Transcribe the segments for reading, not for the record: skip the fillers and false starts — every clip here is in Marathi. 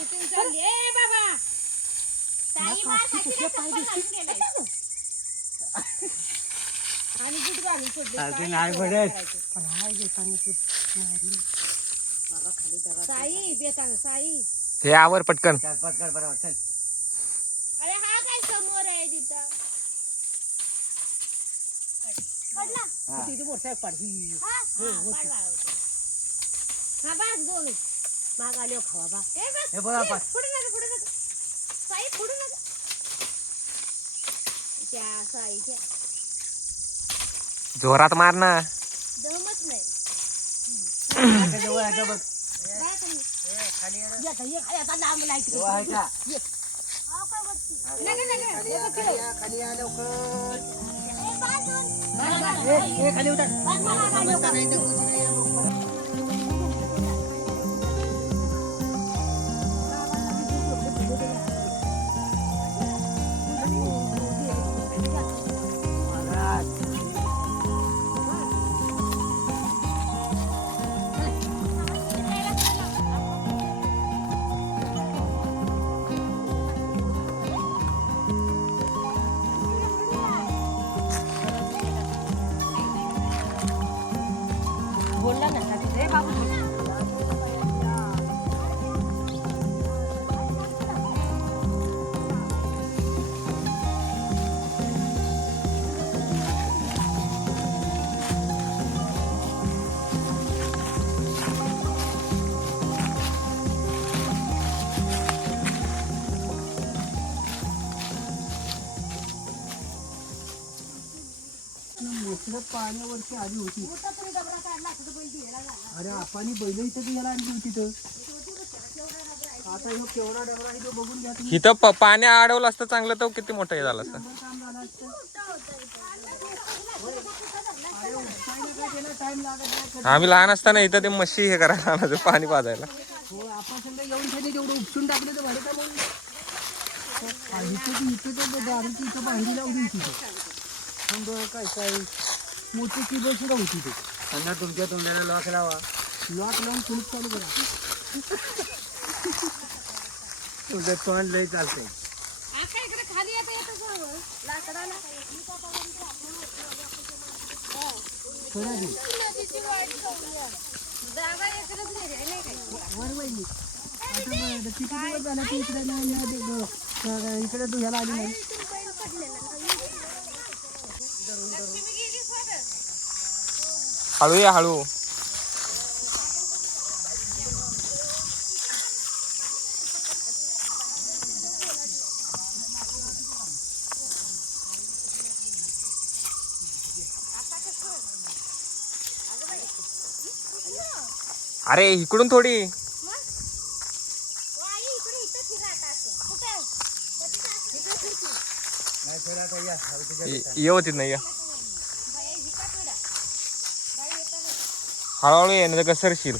कुठून चालली ए बाबा ताई मार खाती आणि दूध घालून सोडले नाही पडत बाबा खाली दगड साई बेताना साई हे आवर पटकन. चार पाच कर बरोबर चल. अरे हा काय समोर आहे तिथं पडला तिथे मोठा पाडही हा बस दोन माग आले खावा बा हे बघा पाच पुढे नका साई पुढे नका त्या साईच्या जोरात मार ना. दमत नाही जवळ आहे का बघ लांब नाही जवळ आहे का खाली या लवकर खाली उतर नाही तर कुछ नाही आहे. बोलला ना रे बाबू पाण्यावरती आली होती. अरे आपण बैल इथं घ्यायला आणली होती तर आता ह्यो केवढा डबरा आहे तो बघून घ्या तुम्ही. इथं पाण्या अडवलं असतं चांगलं तर किती मोठं हे झालं असतं. काम झालं असतं. अरे उपसायला काय त्याला टाइम लागत नाही. आम्ही लहान असताना इथं ते म्हशी हे करायला आणायचं पाणी पाजायला. हो आपण समजा येऊन ठेवले तेवढं उपसून टाकलं तर भाडे का मग इथं तर दारूची इथं बाहेर लावली होती तो काय काय मोठी की बस होती ते त्यांना तुमच्या तोंडाला लॉक लावा लॉक लावून कुलूप चालू करा. तुझं तोंड लय चालतंय. आका इकडे खाली येतं जवळ लाकडाला खरं आहे. जागा एकच नाही काय वर वहिनी आता किती दिवस झाला तू इकडे नाही इकडे तू ह्याला आली नाही. हळू या हळू. अरे इकडून थोडी ये होती नाही. हळूहळू ये नाही तर घसरशील.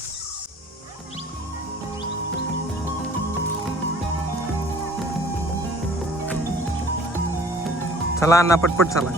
चला अण्णा पटपट चला.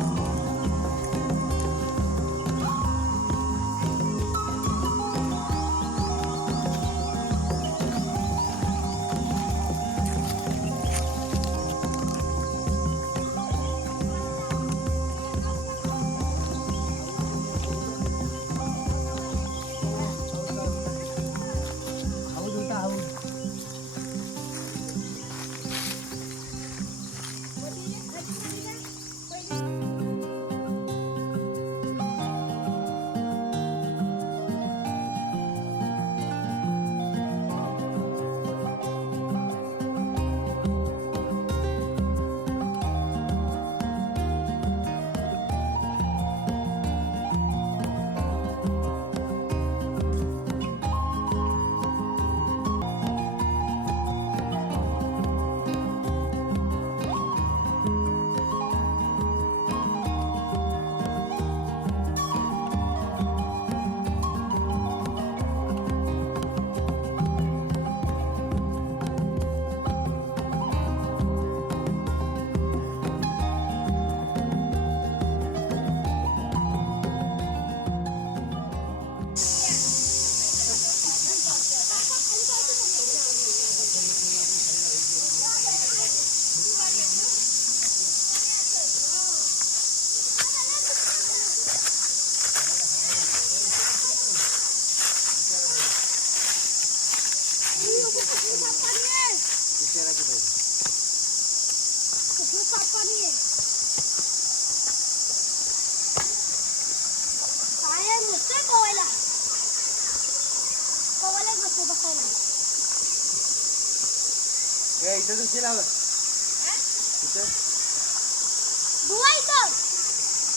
इथं दुसरी लावलं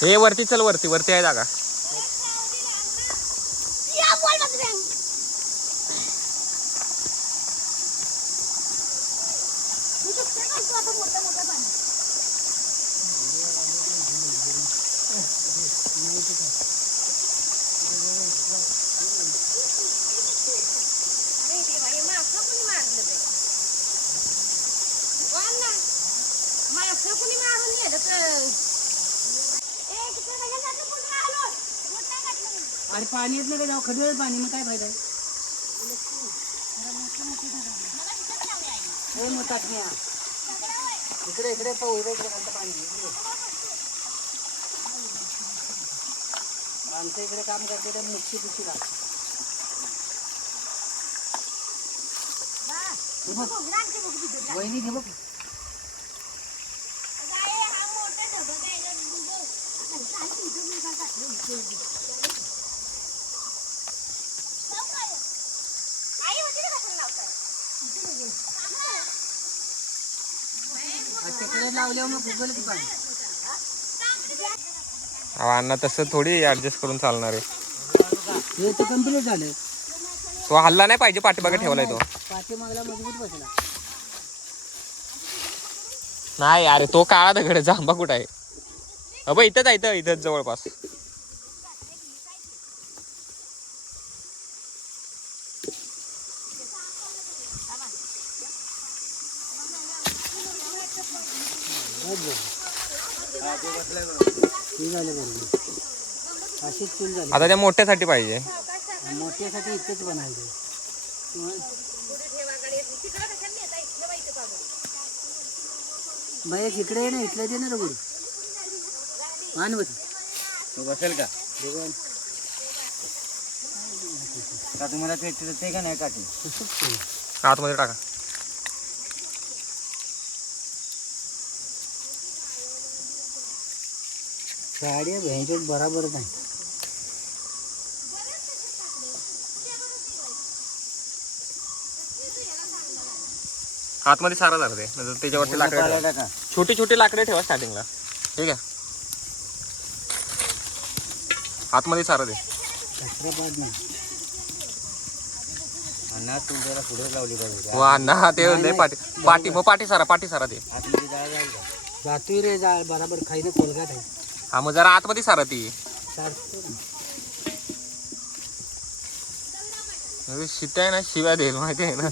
हे वरती चल, वरती वरती आहे जागा. अरे पाणी येत नाही का जाऊ खडे पाणी मग काय फायदा आहे मग टाकण्या इकडे इकडे पाहू इकडे खालतं पाणी इकडे. आमच्या इकडे काम करते तर मुक्षी पिशी लागते. वहिनी घे बघ लावल्यावर मग फुगल की पाणी. अण्णा तसं थोडी ऍडजस्ट करून चालणार आहे. हे तर कम्प्लीट झालं. तो हल्ला नाही पाहिजे, पाठीमागे ठेवलाय तो. पाठीमागला मजबूत बसला. नाही अरे तो काळा दगड जांबा कुठं आहे? अबे इथंच आहे, इथंच जवळपास. अशीच चूल झाली. आता त्या मोठ्यासाठी पाहिजे. मोठ्यासाठी इथंच बनायचं. बाई इकडे ना इथलं दे ना रगुडी मान बस. तो बसेल का का तुम्हाला ते का नाही काठी आतमध्ये टाका. गाड्या भ्यायच्या बराबर नाही. आतमध्ये सारा जाते, त्याच्यावरती लाकडे ठेवा. छोटी छोटी लाकडे ठेवा स्टार्टिंगला, ठीक आहे. आतमध्ये सारा दे. पुढे लावली पाहिजे. वा ना ते नाही पाठी सारा दे. जातोय रे जाळ बराबर खाईने कोलगाट आहे. हा मग जरा आतमध्ये सारा ती शिट्या आहे ना, शिव्या देईल माहिती आहे ना.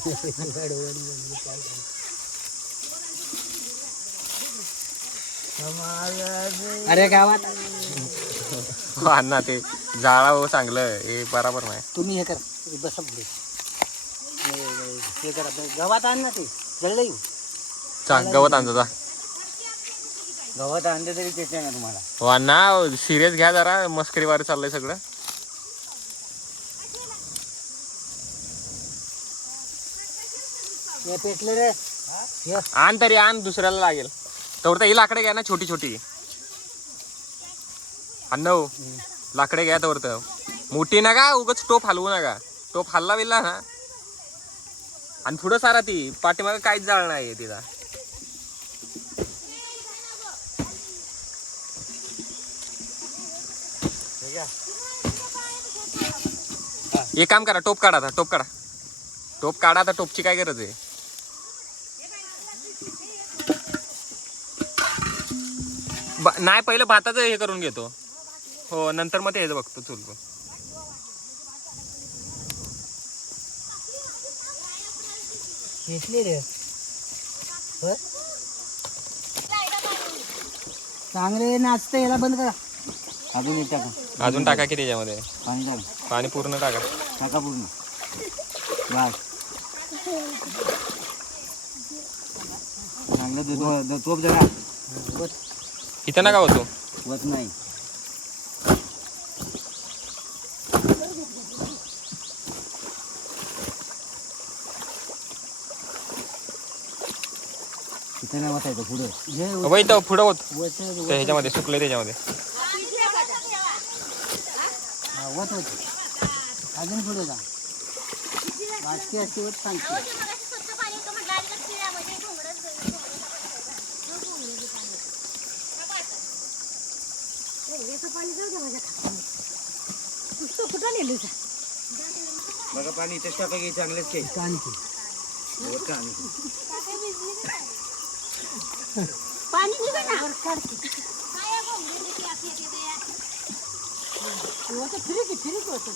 अरे गावात अण्णा ते जाळा चांगलं हे बराबर नाही. तुम्ही हे करा बसा पुढे हे करा गावात आण ना ते जळलं येऊ. चांग गवत आणतो जा. गवत आणले तरी तेच आहे ना तुम्हाला. हो अण्णा सिरियस घ्या जरा, मस्करी वारे चाललंय सगळं. हे पेटले रे. आण तरी आण, दुसऱ्याला लागेल. तर ही लाकडे घ्या ना छोटी छोटी. अण्णा लाकडे घ्या तर मोठी नका, उगाच टोप हलवू नका. टोप हल्ला बिल्ला ना आणि पुढं सारा ती पाठीमागे काहीच जाळ नाही तिला. एक काम करा, टोप काढा आता, टोप काढा आता. टोपची काय गरज आहे? नाही पहिलं भाताचं हे करून घेतो. हो नंतर मग ते बघतो चुलतो. घेतली रे चांगले नाचतं. याला बंद करा. अजून एक टाका. अजून टाका की त्याच्यामध्ये पाणी टाका. पाणी पूर्ण टाका. टाका पूर्ण. बस चांगलं तोप जरा. इथं नका होतो. वत नाही. ते नाही वाचायचं पुढं. हे वय तर पुढं होत वरचं- ते ह्याच्यामध्ये सुकले त्याच्यामध्ये. हा, वत होते. अजून पुढे जा. वाटकी असते वत सांगते. कुठं नेलं बघा पाणी त्याच्यापैकी चांगलेच काही आणखी पाणी निघा ना फिरिक होत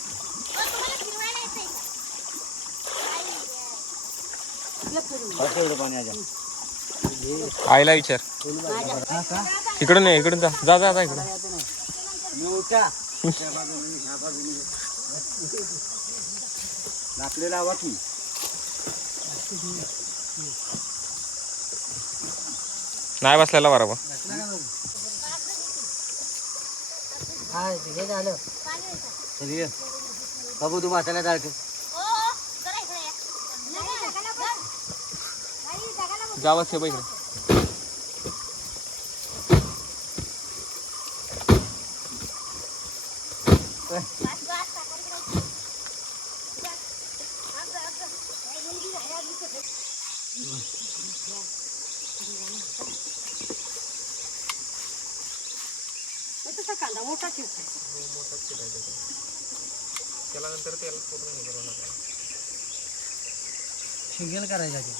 एवढं पाणी आजा. आईला विचार. हा का? इकडून नाही, इकडून जा जा जा जा इकडून. मी उठा त्या बाजूने, ह्या बाजूने. लाकडे लावा की. नाही बसलेला बरोबर. हा हे झालं. चल ये. बाबू तू वाचायला जायचं. गावात हे बघ इकडे. कांदा मोठा चिरतो त्याला नंतर तेल पूर्ण हे करू नका. शिंगेल करायचा ते.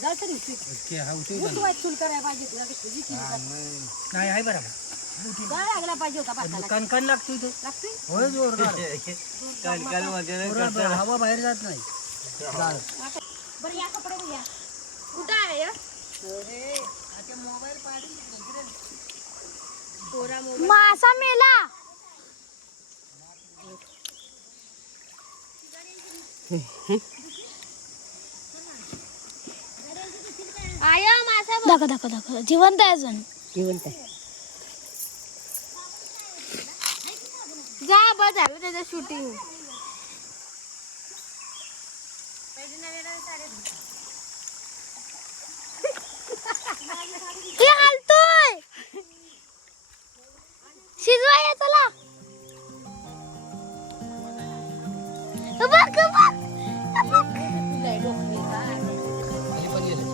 जा तरी ओके, हा उठू तू चूल करायला पाहिजे तुला नाही आहे बरोबर. काय लागला पाहिजे होता पाताला कणकण लागतोय तो. लागते होय जोरदार. काल वगैरे जोरदार, हवा बाहेर जात नाही. जाळ. बरं या कपडे बघूया कुठं आहे मासा मेला आया मासा दाखव दाखव दाखव जिवंत आहे अजून जिवंत आहे. जा बस झालं त्याचं शूटिंग ते हालतोय शिजवाय चला बघ खाली पण गेलं.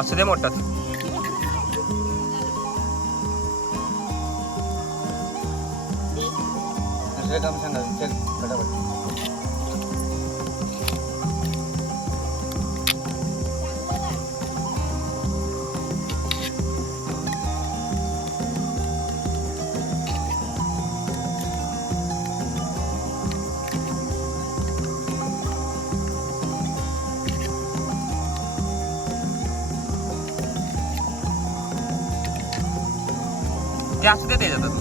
असू दे मोठाच. दुसरं काम सांगा. चल फटाफट. ते असू दे त्याच्यात.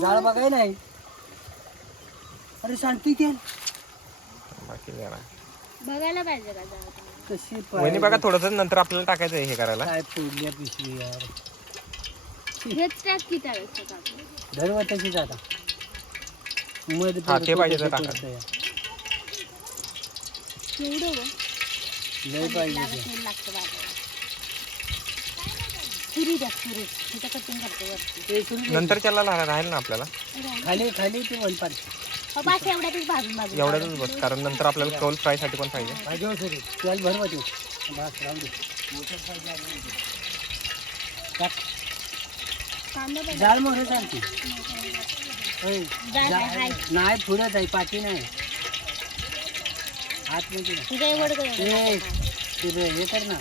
जाळ बघाय नाही. अरे सांगते की बाकी जरा बघायला पाहिजे का जाऊ कशी वहिनी बघा थोडस नंतर आपल्याला टाकायचं आहे हे करायला. काय फोडल्या पिशवी यार. हेच टाक की त्यावेळेस काकू. दरवाजाची जाता मध हा, ते पाहिजे तर टाका. केवढं गं? लय पाहिजे लागत नाही, लागतं बाजारात. सुरी द्या सुरी तिथं कटिंग करतो वरती. ते सुरू नंतर त्याला राहील ना आपल्याला खाली खाली ते वनपाट बाकी एवढ्यातच भाजून भाजून एवढ्यातच बस, कारण नंतर आपल्याला कौल फ्राय साठी पण पाहिजे. पाहिजे हो सुरू त्याला भरवा ते बस राहून दे. टाक. कांदा पण जाळ मोहर सांगते जाळ आहे. नाही पुढंच आहे पाठी नाही आतमध्ये नाही. तुझ्या एवढं काय ते ते हे कर ना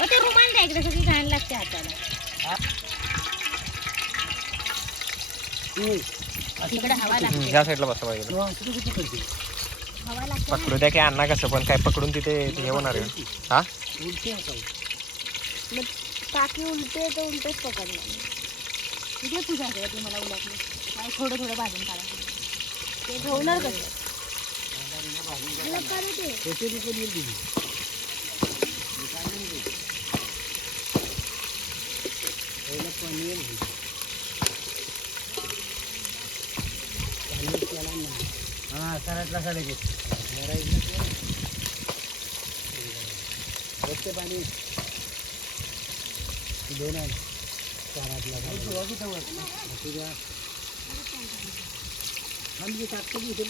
ते रुमाल द्या इकडे सगळी घाण लागते हाताला. तिकडे हवा लागते. ह्या साईडला बसता पाहिजे. किती करते हवा लागते. पकडू द्या की अण्णा कसं पण काय पकडून तिथे हे होणार आहे. हा उलटे होता मग टाकी उलटे तर उलटेच पकडलं. तिथे तुझ्या ती मला उलटलं काय थोडं थोडं भाजून काढा. ते ठेवणार कसं त्याचे बी कोण येईल तुझी पहिलं पनीर हां सरातला सर रस्ते पाणी दोन आहे सरातला तुझ्या आम्ही टाकतो की इथे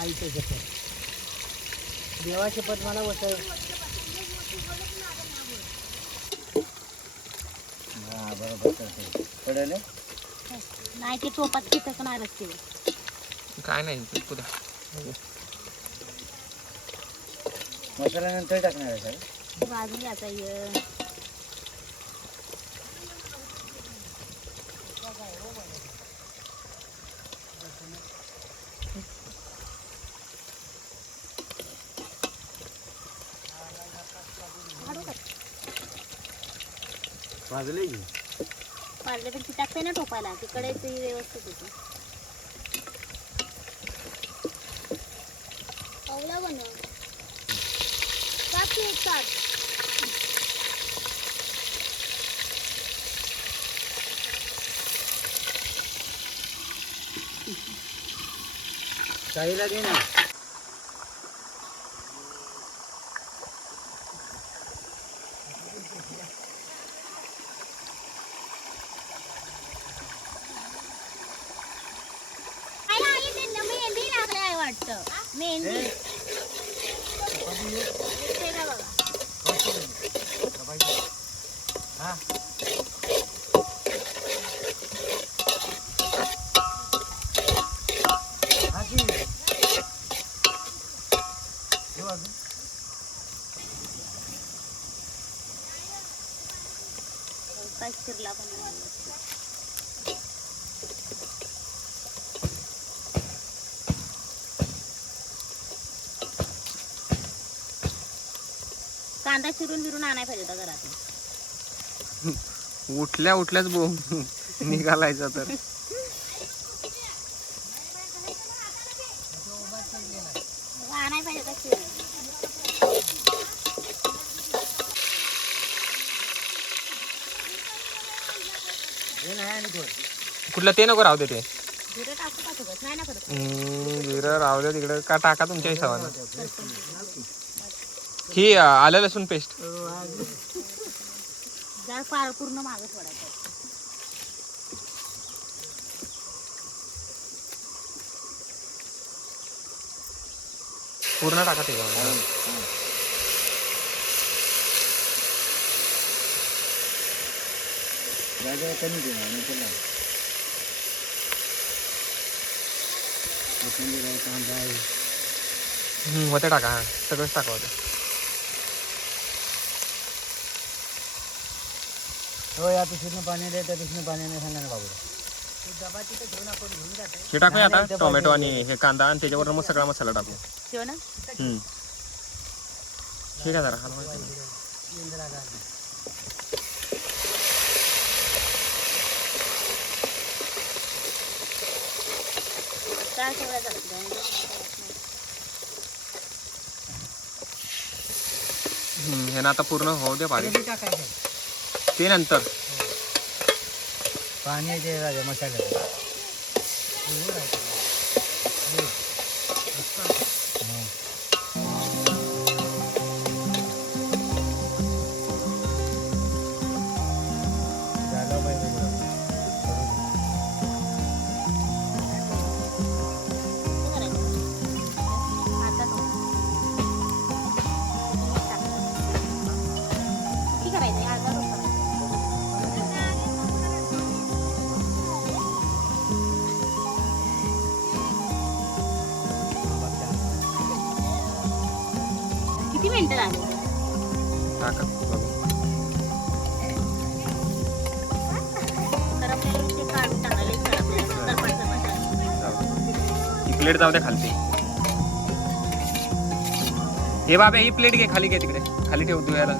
आईचं शपथ देवाचे पद मला बसाय हा बरोबर करते पडेल नाही ते टोपात चिकटणारच ते. काय नाही पुढे मसाला नंतर टाकणार आहे सर. भाजून घ्यायचा भाजले की पार्लेपेक्षा टाकते ना टोपाला तिकडे ते व्यवस्थित होते. पावला बनव टाकी एक ताट. चाळीला दे ना. मेहंदी लागलाय वाटतं. मेहंदी ते का बघा. हा हा की हे बघ. काय चिरला पण नाही. कांदा चिरून बिरून आणाय पाहिजे होता घरात. उठल्याच निघालायचा तर आणाय पाहिजे होता चिरून. हे नाही आणि थोडं कुठलं ते नको राहू दे ते जिरं टाकू का सगळं नाही ना करत. जिरं राहू दे तिकडे का टाका तुमच्या हिशोबानं. ही आलं लसूण पेस्ट जर पार पूर्ण मागं सोडायचं. पूर्ण टाका ते राजा कमी दे ना चला. कोथिंबीर आहे, कांदा आहे. होते टाका हा सगळंच टाका होते. हो या पिशवीतनं पाणी दे त्या पिशवीतनं पाणी नाही सांगा ना बाबू. हे टाकूया आता टोमॅटो आणि हे कांदा आणि त्याच्यावर मग सगळा मसाला टाकू. ठेव ना. ठीक आहे जरा हलवायचं. काय सगळं जातं. हे ना आता पूर्ण होऊ दे पाणी, ते टाकायचं ते नंतर. पाणी ते राजा मसाल्याचं. झालं पाहिजे बरं. आता तो किती करायचं? अर्धा तास करायचं. किती मिनिटं लागले? टाका बघू. करपलेलं ते काढून टाकायला करपलेलं सरपट. जाऊ दे. ही प्लेट जाऊ द्या खालती. हे बाबा ही प्लेट घे, खाली घे, तिकडे खाली ठेव तू याला.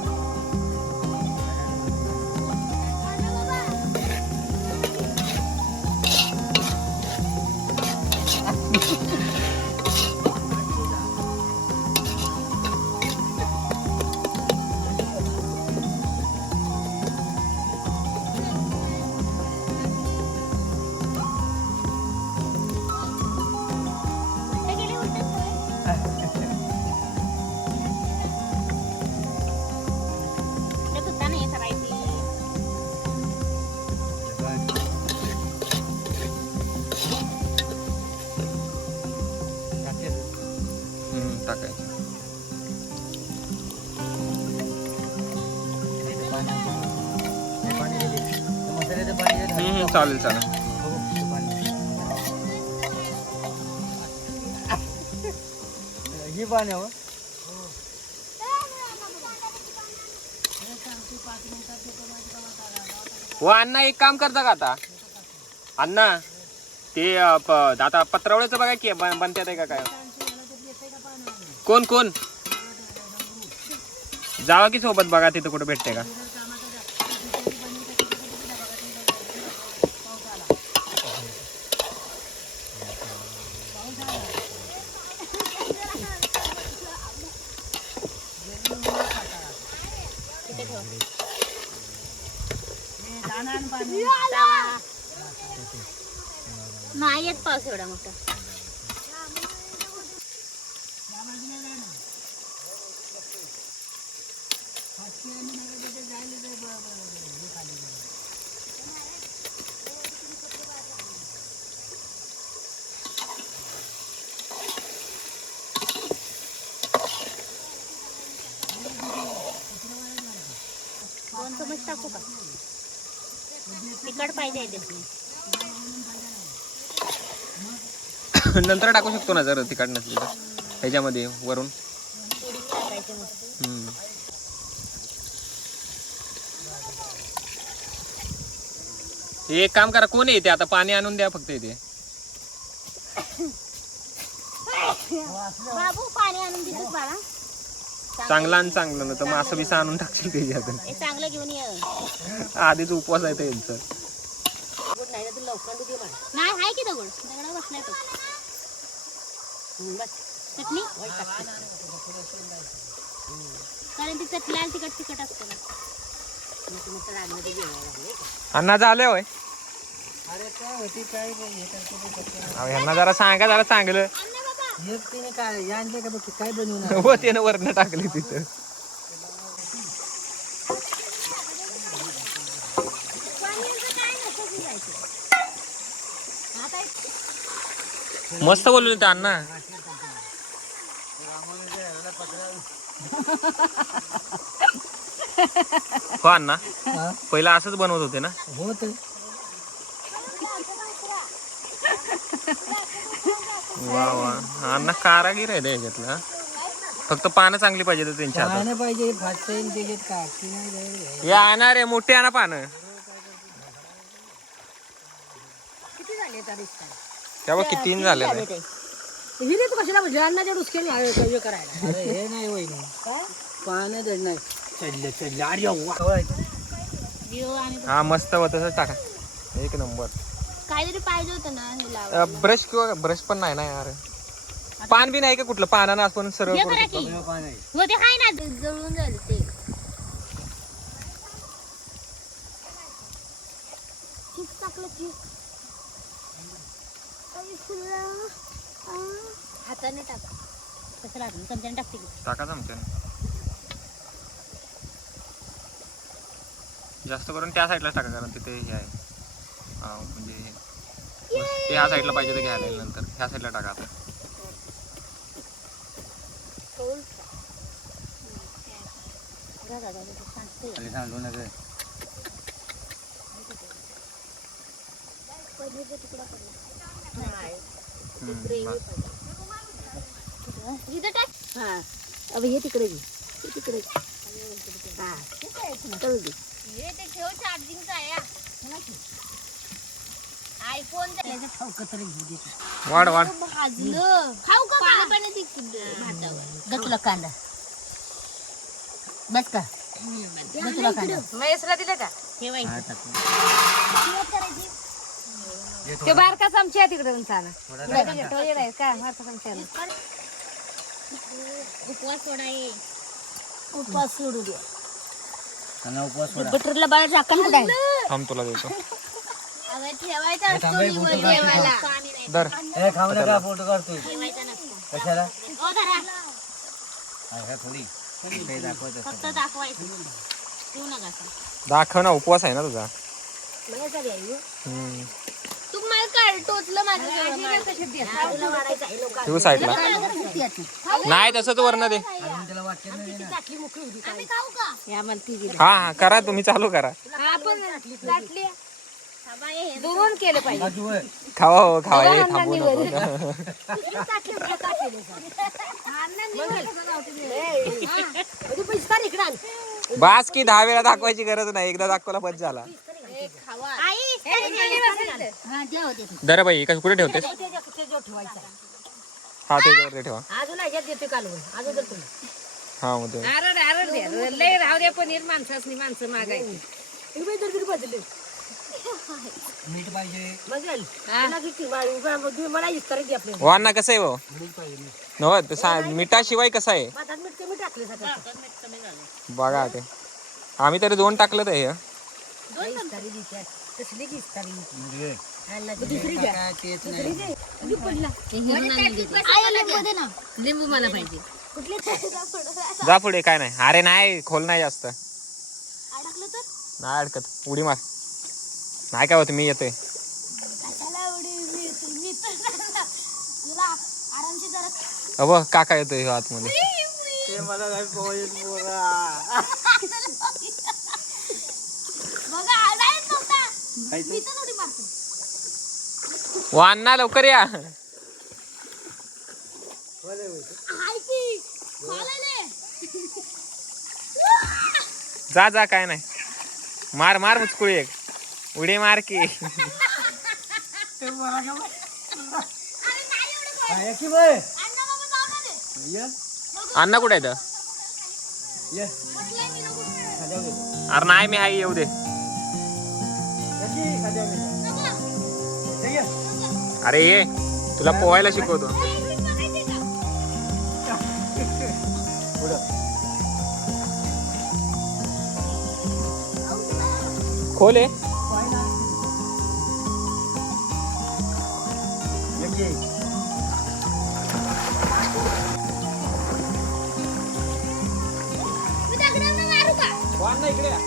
ते गेले उलटं सगळे. ते सुद्धा नाही करायची. टाकायचं. पाणी दे. मसाल्याचं पाणी दे. चालेल चालेल. ही पाणी हो. हो अण्णा एक काम करता का आता अण्णा, ते आता पत्रावळ्याचं बघा की बनत्यात आहे का काय. कोण कोण जावा की सोबत बघा तिथं कुठं भेटते का. नाही येत पाऊस एवढा मोठा. दोन चमच टाकू का? तिखट पाहिजे त्यातली. नंतर टाकू शकतो ना जर तिखट नसली तर ह्याच्यामध्ये वरून. थोडीच टाकायची मस्त. हे एक काम करा, कोण येते आता पाणी आणून द्या फक्त इथे. बाबू पाणी आणून दिसत बाळा. चांगलं आणि चांगलं ना तर मग असं बिसा आणून टाकशील त्याच्यात. हे चांगलं घेऊन ये. आधीच उपवास आहे यांचं. नाही आहे की दगड दगडा बसलाय तो. चटणी कारण ती चटणी लाल तिखट तिखट असते ना. अण्णा झाले होय. अरे काय होती काय हे अहो, ह्यांना जरा सांगा जरा चांगलं. तिने काय या आणले का बघ काय बनवून हो त्यानं वरण टाकली तिथं. मस्त बोलले होते अण्णा. हो अण्णा पहिला असंच बनवत होते ना. होत वा वा अण्णा कारागीर आहे त्याच्यातला. फक्त पानं चांगली पाहिजे त्यांच्या हातात. पाहणं पाहिजे फाटता येईल त्याच्यात काढते नाही. हे आणा रे मोठे आणा पानं. किती झाले तरी तेव्हा किती झाले हिरे तू कशाला म्हणजे अन्नाच्या डुसक्याने हे करायला. अरे हे नाही वय नाही पाहणं जड नाही. चढले अरे वा. देव आणि हा मस्त होत तसंच टाका. एक नंबर. काहीतरी पाहिजे होतं ना हे लावायला. ब्रश किंवा ब्रश पण नाही ना यार. पान बी नाही का कुठलं पानानं आपण सरळ हे करू करा शकतो. की. पान आहे. हो ते हाय ना जळून जाईल ते. चिप्स टाकलं चिप्स. हाताने टाका. कसं लागलं चमच्याने टाकते की. टाका चमच्याने. जास्त करून त्या साईडला टाका कारण तिथे हे आहे म्हणजे ते ह्या साईडला पाहिजे तर घ्यायला येईल नंतर. ह्या साईडला टाका आता. खाली सांडू नका. अब हे तिकडे घे तिकडे हा चल दे हे ते ठेव चार्जिंगचा आहे आयफोन वाढ वाढ. भाजलं खाऊ का पाणी भातावर तुला कांदा बस का तुला कांदा महेशला दिलं का ठेवायचं ते बारका चमचा तिकडे का बारका चमचा उपवास सोडा आहे उपवास सोडू दे त्यांना उपवास सोडा. बटरला बाळ झाकण कुठे आहे थांब तुला देतो. अगं ठेवायचा असतो निवड देवाला पाणी नाही दर ए खाऊ नका फोटो काढतोय. ठेवायचा नसतो कशाला ओ धरा आहे थोडी काही दाखवायचं फक्त दाखवायचं ठेवू नका दाखव ना उपवास आहे ना तुझा. माझ्या घ्यायला हम्म. तू मला काय टोचलं माझं ठेवू साईडला. नाही तसंच वरण दे. अजून त्याला वाटलं नाही ना. आम्ही खाऊ का या मला ती दिली हा हा करा तुम्ही चालू करा. आपण लाटली दोन केलं पाहिजे बाजू वर. खावा हो खावा हे थांबू नको. बास की 10 वेळा दाखवायची गरज नाही. एकदा दाखवला बस झाला. दर बाई कसं कुठे ठेवतेस. हा त्याच्यावर ठेवा. हा मग ते. लय राहू दे पनीर माणसं मागायची मीठ पाहिजे. वाना कसं आहे भाऊ नव मिठाशिवाय कसं आहे बघा ते. आम्ही तरी 2 टाकलं तर हे लिंबू मला पाहिजे जा पुढे. काय नाही. अरे नाही खोल नाही जास्त नाही अडकत. उडी मार. नाही काय होत मी येतोय. अब काका येतोय आतमध्ये. ते मला नाही पोहेत पोरा. वान्ना लवकर या. जा जा काय नाही. मार मार मुचकुळी एक उडी मार की. आहे की बाय. ये अण्णा कुठे आहे ये. अरे नाही मी हाय येऊ दे. अरे ये तुला पोहायला शिकवतो. खोल आहे. वान्ना इकडे या.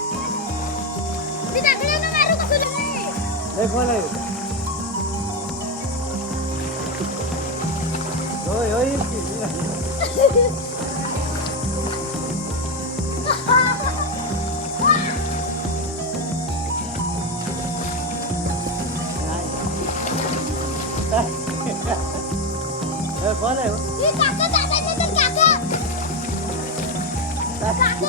काका